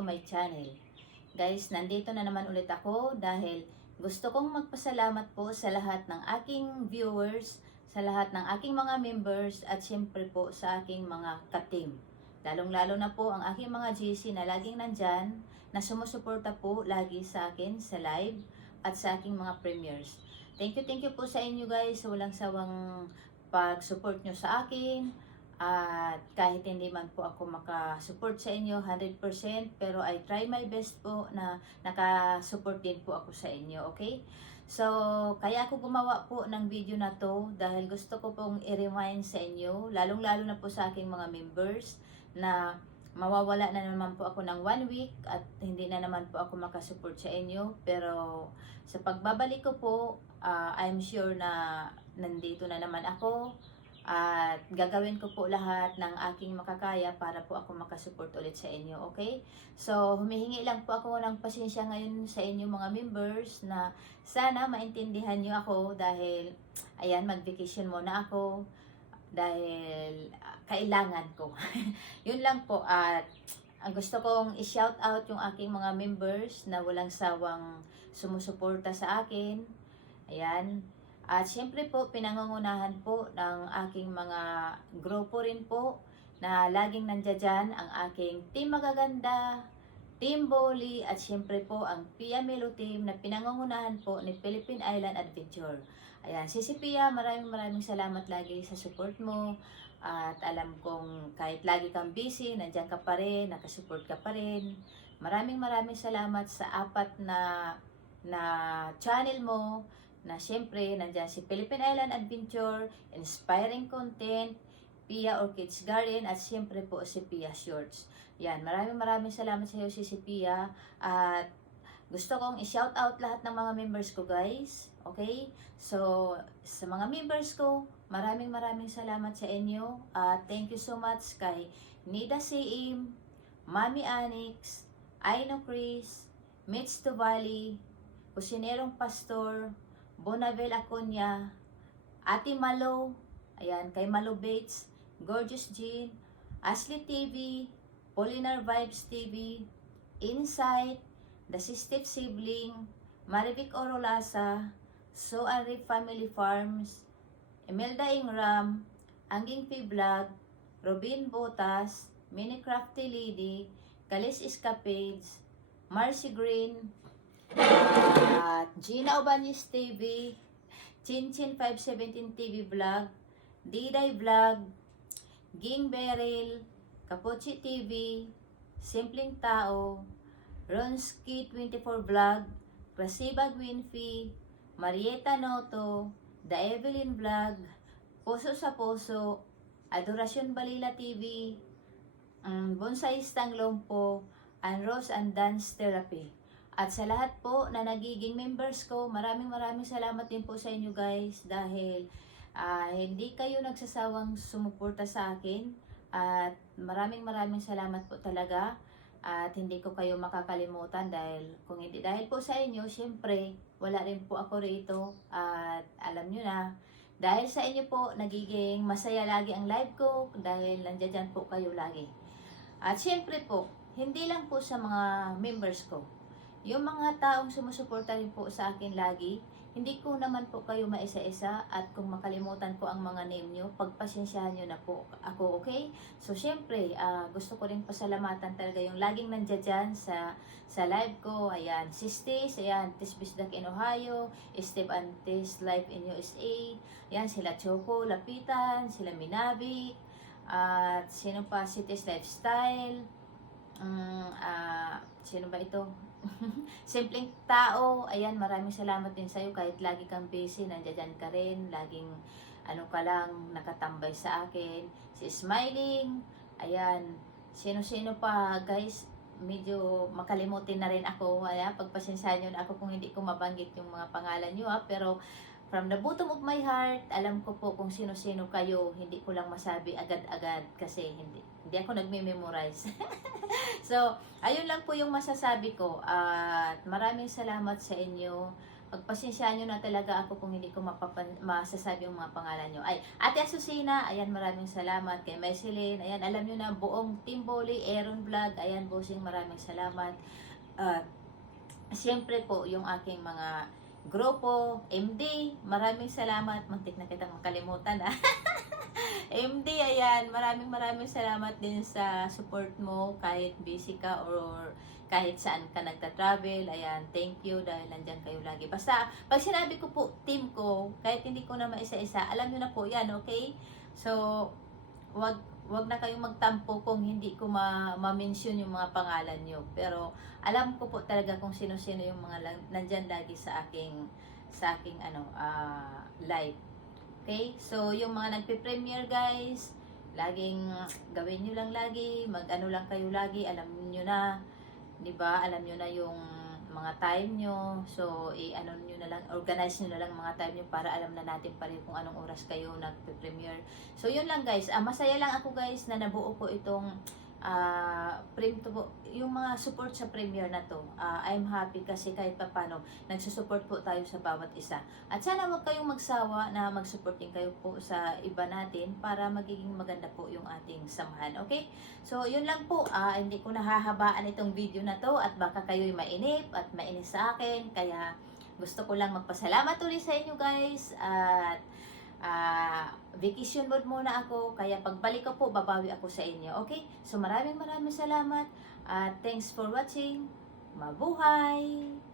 to my channel. Guys, nandito na naman ulit ako dahil gusto kong magpasalamat po sa lahat ng aking viewers, sa lahat ng aking mga members at syempre po sa aking mga ka-team. Lalong-lalo na po ang aking mga GC na laging nandyan, na sumusuporta po lagi sa akin sa live at sa aking mga premieres. Thank you po sa inyo guys sa walang sawang pag-support nyo sa akin. At kahit hindi man po ako makasupport sa inyo 100%, pero I try my best po na nakasupport din po ako sa inyo, okay? So, kaya ako gumawa po ng video na to dahil gusto ko pong i-remind sa inyo, lalong-lalo na po sa aking mga members, na mawawala na naman po ako ng 1 week at hindi na naman po ako makasupport sa inyo. Pero sa pagbabalik ko po, I'm sure na nandito na naman ako. At gagawin ko po lahat ng aking makakaya para po ako makasupport ulit sa inyo, okay? So, humihingi lang po ako ng pasensya ngayon sa inyo mga members na sana maintindihan nyo ako dahil, ayan, mag-vacation muna ako dahil kailangan ko. Yun lang po. At ang gusto kong i-shout out yung aking mga members na walang sawang sumusuporta sa akin. Ayan. At syempre po, pinangungunahan po ng aking mga grupo rin po na laging nandiyan ang aking Team Magaganda, Team Boli, at syempre po ang Pia Melo Team na pinangungunahan po ni Philippine Island Adventure. Ayan, si Pia, maraming salamat lagi sa support mo. At alam kong kahit lagi kang busy, nandiyan ka pa rin, nakasupport ka pa rin. Maraming salamat sa apat na channel mo, na syempre nandiyan si Philippine Island Adventure, Inspiring Content, Pia Orchids Garden, at syempre po si Pia Shorts. Yan, maraming salamat sa iyo si Pia. At gusto kong i-shout out lahat ng mga members ko guys, okay? So, sa mga members ko, maraming salamat sa inyo. Thank you so much kay Nida Siim, Mami Anix, Aino Chris, Mitch Tuvali, Kusinerong Pastor, Bonabel Acuña, Ate Malo, ayan, kay Malo Bates, Gorgeous Jean, Ashley TV, Polinar Vibes TV, Insight, The Sistef Sibling, Marivic Orolasa, So Arif Family Farms, Imelda Ingram, Anging P Vlog, Robin Botas, Minecrafty Lady, Kalis Escapades, Marcy Green, at Gina Obanis TV, Chinchin 517 TV Vlog, Diday Vlog, Ging Beryl, Kapochi TV, Simpleng Tao, Ronski 24 Vlog, Krasiba Gwinfi, Marieta Noto, The Evelyn Vlog, Puso sa Puso, Adorasyon Balila TV, Bonsai Stanglompo, and Rose and Dance Therapy. At sa lahat po na nagiging members ko, maraming salamat din po sa inyo guys dahil hindi kayo nagsasawang sumuporta sa akin. At maraming salamat po talaga. At hindi ko kayo makakalimutan dahil kung hindi dahil po sa inyo, syempre wala rin po ako rito. At alam nyo na, dahil sa inyo po, nagiging masaya lagi ang live ko dahil nandiyan po kayo lagi. At syempre po, hindi lang po sa mga members ko. Yung mga taong sumusuporta rin po sa akin lagi, hindi ko naman po kayo maisa-isa at kung makalimutan ko ang mga name nyo, pagpasensyahan nyo na po ako, okay? So, syempre, gusto ko rin pasalamatan talaga yung laging nandiyan sa live ko. Ayan, si Stace, ayan, Tisbisdak in Ohio, Steve and Tis Life in USA, ayan, sila Choco, Lapitan, sila Minabi, at sino pa, Cities Lifestyle, sino ba ito? Simpleng Tao, ayan, maraming salamat din sa'yo kahit lagi kang busy, nandiyan ka rin, laging ano ka lang, nakatambay sa akin. Si Smiling, ayan, sino pa guys, medyo makalimutin na rin ako, ayan, pagpasensyahan nyo na ako kung hindi ko mabanggit yung mga pangalan nyo pero from the bottom of my heart, alam ko po kung sino-sino kayo, hindi ko lang masabi agad-agad kasi hindi ako nagme-memorize. So, ayun lang po yung masasabi ko at maraming salamat sa inyo pagpasensyaan nyo na talaga ako kung hindi ko masasabi yung mga pangalan nyo. Ay, Ate Asusina, ayan, maraming salamat. Kay Mesilyn, ayan, alam nyo na, buong Team Bully, Aaron Vlog, ayan, bossing, maraming salamat. Siyempre po, yung aking mga grupo, MD, maraming salamat. Muntik na kitang makalimutan, MD, ayan, maraming salamat din sa support mo kahit busy ka or kahit saan ka nagta-travel. Ayan, thank you dahil nandyan kayo lagi. Basta, pag sinabi ko po, team ko, kahit hindi ko na maisa-isa, alam nyo na po yan, okay? So, wag na kayong magtampo kung hindi ko ma-mention yung mga pangalan nyo. Pero, alam ko po talaga kung sino-sino yung mga nandyan lagi sa aking live. Okay? So, yung mga nagpe-premiere guys, laging gawin nyo lang lagi, mag-ano lang kayo lagi, alam nyo na, di ba? Alam nyo na yung mga time nyo. So, ano nyo na lang, organize nyo na lang mga time nyo para alam na natin pareho kung anong oras kayo nagpe-premiere. So, yun lang guys. Masaya lang ako guys na nabuo ko itong yung mga support sa premiere na to. I'm happy kasi kahit papano nagsusupport po tayo sa bawat isa. At sana wag kayong magsawa na mag-support din kayo po sa iba natin para magiging maganda po yung ating samahan. Okay? So, yun lang po. Hindi ko nahahabaan itong video na to at baka kayo'y mainip at mainis sa akin. Kaya gusto ko lang magpasalamat ulit sa inyo guys. At vacation mode muna ako, kaya pagbalik ko po, babawi ako sa inyo, okay? So maraming salamat at thanks for watching. Mabuhay!